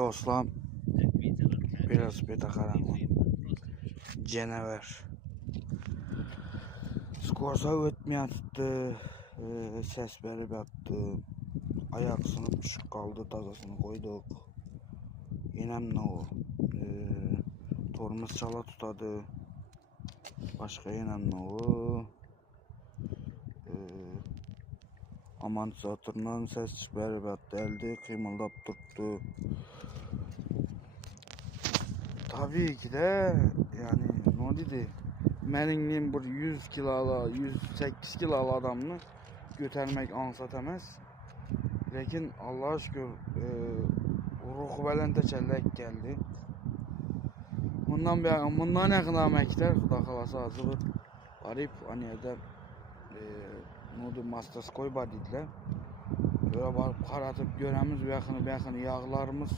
dostlar, biraz betakaranlık. Canavar. Skorsa ötmeyen tuttu, ses verip yattı. Ayak sınıp düşüp kaldı, tazasını koyduk. Yenem ne o? Torumuz çala tutadı. Başka yenem ne o? Aman satırından ses verip yattı, elde kıymıldap tuttu. Tabii ki de yani ne dedi? Mənim bir 100 kilolu, 108 kilolu adamını götürmek ansat emez. Lakin Allah'a şükür ruhu belente çellek geldi. Bundan yakın amekler Xuda kalası azı bir varıp aniyede nudu mastas koy badidle. Böyle barıp karatıp göremiz yakını yağlarımız